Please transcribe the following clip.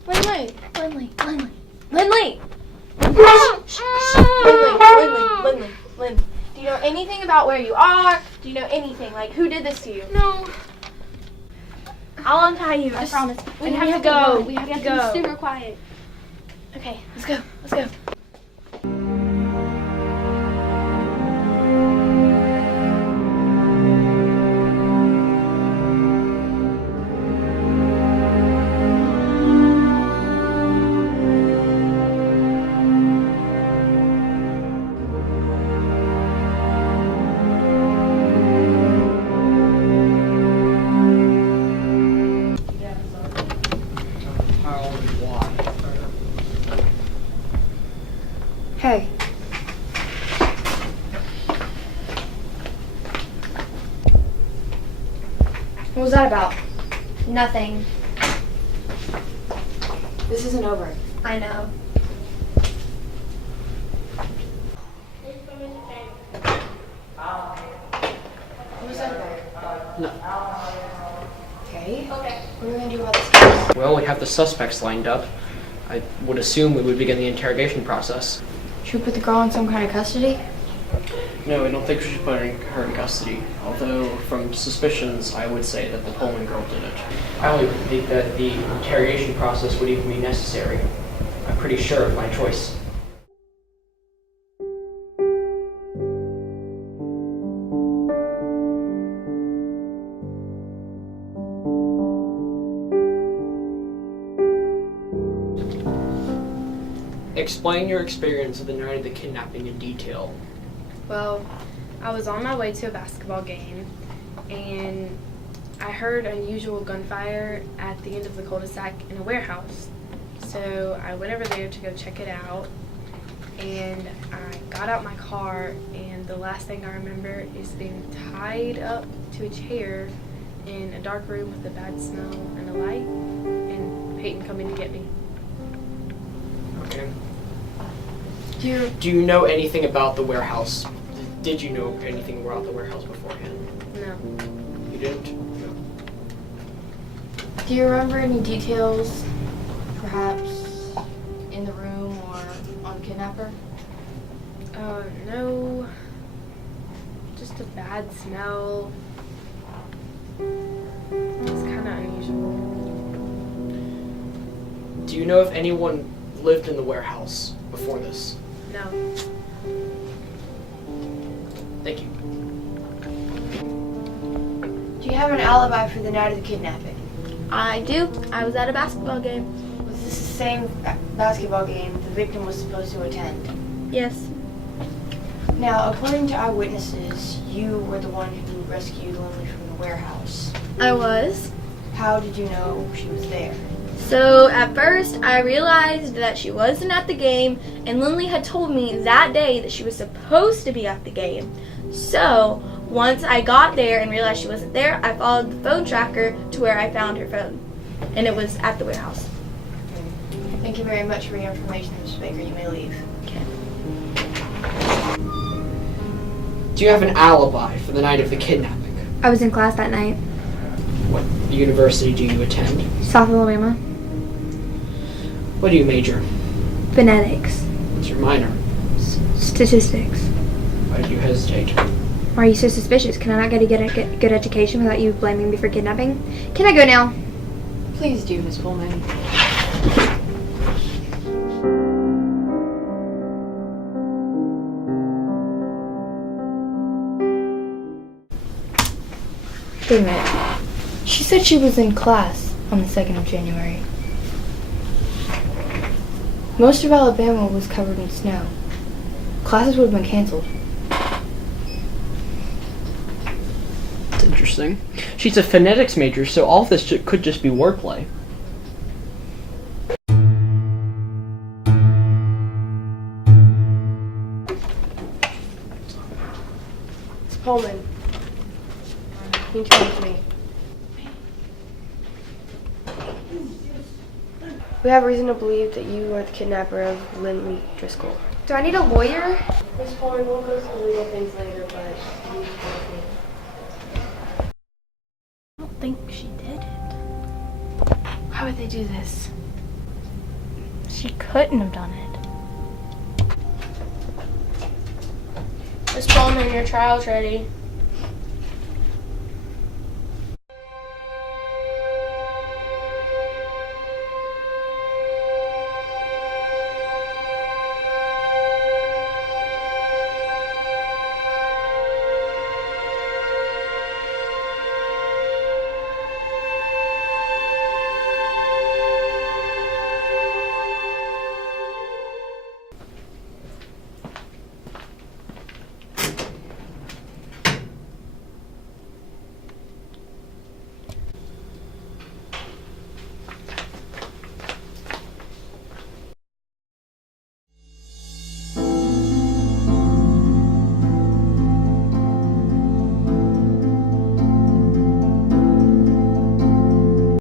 Lynlee! Lynlee! Lynlee. Do you know anything about where you are? Do you know anything? Like, who did this to you? No. I'll untie you. I promise. We have to go. We have to go. Be super quiet. Okay, let's go. Let's go. Hey. What was that about? Nothing. This isn't over. I know. What was that about? No. Okay. What are we going to do about this case? Well, we have the suspects lined up. I would assume we would begin the interrogation process. Should we put the girl in some kind of custody? No, I don't think we should put her in custody. Although, from suspicions, I would say that the Pollmon girl did it. I don't even think that the interrogation process would even be necessary. I'm pretty sure of my choice. Explain your experience of the night of the kidnapping in detail. Well, I was on my way to a basketball game, and I heard unusual gunfire at the end of the cul-de-sac in a warehouse. So I went over there to go check it out, and I got out my car, and the last thing I remember is being tied up to a chair in a dark room with a bad smell and a light, and Peyton coming to get me. Okay. Do you know anything about the warehouse? Did you know anything about the warehouse beforehand? No. You didn't? No. Do you remember any details, perhaps in the room or on the kidnapper? No. Just a bad smell. It's kind of unusual. Do you know if anyone lived in the warehouse before this? No. Thank you. Do you have an alibi for the night of the kidnapping? I do. I was at a basketball game. Was this the same basketball game the victim was supposed to attend? Yes. Now, according to eyewitnesses, you were the one who rescued Lynnley from the warehouse. I was. How did you know she was there? So at first I realized that she wasn't at the game, and Lynlee had told me that day that she was supposed to be at the game. So once I got there and realized she wasn't there, I followed the phone tracker to where I found her phone, and it was at the warehouse. Thank you very much for your information, Mr. Baker. You may leave. Okay. Do you have an alibi for the night of the kidnapping? I was in class that night. What university do you attend? South Alabama. What do you major? Phonetics. What's your minor? Statistics. Why do you hesitate? Why are you so suspicious? Can I not get a good education without you blaming me for kidnapping? Can I go now? Please do, Miss Pollmon. Wait a minute. She said she was in class on the 2nd of January. Most of Alabama was covered in snow. Classes would have been canceled. That's interesting. She's a phonetics major, so all of this could just be wordplay. Miss Pollmon, can you talk to me? We have reason to believe that you are the kidnapper of Lynlee Driscoll. Do I need a lawyer? Miss Pollmon, we'll go through legal things later, but you need to come with me. I don't think she did it. Why would they do this? She couldn't have done it. Miss Pollmon, your trial's ready.